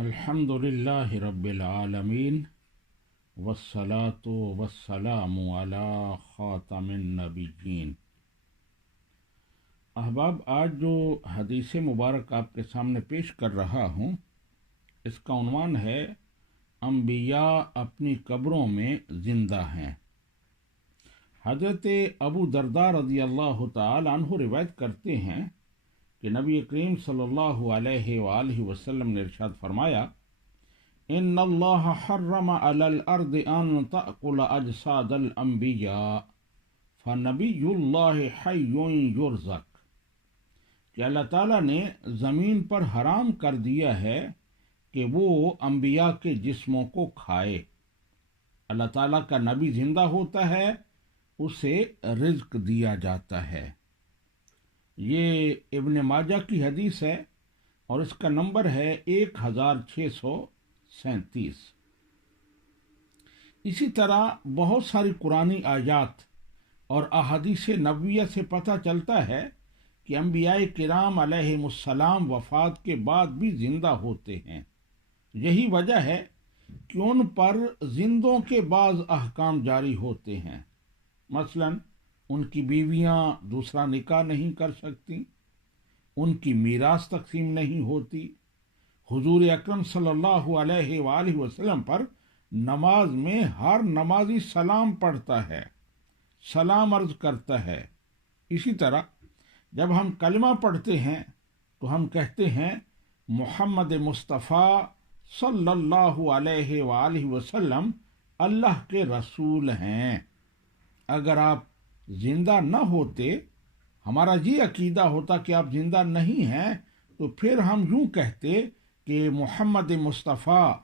الحمدللہ رب العالمین والصلاة والسلام علی خاتم النبیین۔ احباب، آج جو حدیث مبارک آپ کے سامنے پیش کر رہا ہوں، اس کا عنوان ہے انبیاء اپنی قبروں میں زندہ ہیں۔ حضرت ابو درداء رضی اللہ تعالی عنہ روایت کرتے ہیں کہ نبی کریم صلی اللہ علیہ وآلہ وسلم نے ارشاد فرمایا، ان اللہ حرم علی الارض ان تأکل اجساد الانبیاء فنبی اللہ حی یرزق، کہ اللہ تعالیٰ نے زمین پر حرام کر دیا ہے کہ وہ انبیاء کے جسموں کو کھائے۔ اللہ تعالیٰ کا نبی زندہ ہوتا ہے، اسے رزق دیا جاتا ہے۔ یہ ابن ماجہ کی حدیث ہے اور اس کا نمبر ہے 1637۔ اسی طرح بہت ساری قرآنی آیات اور احادیث نبویہ سے پتہ چلتا ہے کہ انبیاء کرام علیہم السلام وفات کے بعد بھی زندہ ہوتے ہیں۔ یہی وجہ ہے کہ ان پر زندوں کے بعض احکام جاری ہوتے ہیں۔ مثلا ان کی بیویاں دوسرا نکاح نہیں کر سکتی، ان کی میراث تقسیم نہیں ہوتی، حضور اکرم صلی اللہ علیہ وآلہ وسلم پر نماز میں ہر نمازی سلام پڑھتا ہے، سلام عرض کرتا ہے۔ اسی طرح جب ہم کلمہ پڑھتے ہیں تو ہم کہتے ہیں محمد مصطفیٰ صلی اللہ علیہ وآلہ وسلم اللہ کے رسول ہیں۔ اگر آپ زندہ نہ ہوتے، ہمارا یہ عقیدہ ہوتا کہ آپ زندہ نہیں ہیں، تو پھر ہم یوں کہتے کہ محمد مصطفیٰ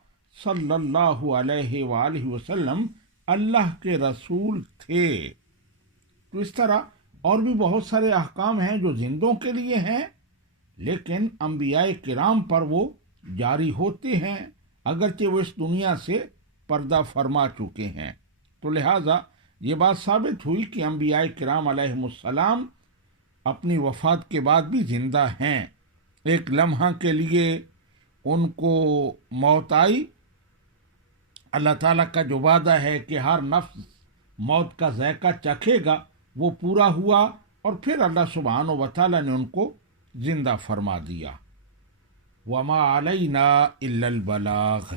صلی اللہ علیہ وآلہ وسلم اللہ کے رسول تھے۔ تو اس طرح اور بھی بہت سارے احکام ہیں جو زندوں کے لیے ہیں، لیکن انبیاء کرام پر وہ جاری ہوتے ہیں، اگرچہ وہ اس دنیا سے پردہ فرما چکے ہیں۔ تو لہٰذا یہ بات ثابت ہوئی کہ انبیاء کرام علیہم السلام اپنی وفات کے بعد بھی زندہ ہیں۔ ایک لمحہ کے لیے ان کو موت آئی، اللہ تعالیٰ کا جو وعدہ ہے کہ ہر نفس موت کا ذائقہ چکھے گا، وہ پورا ہوا، اور پھر اللہ سبحانہ و تعالیٰ نے ان کو زندہ فرما دیا۔ وما علینا الا البلاغ۔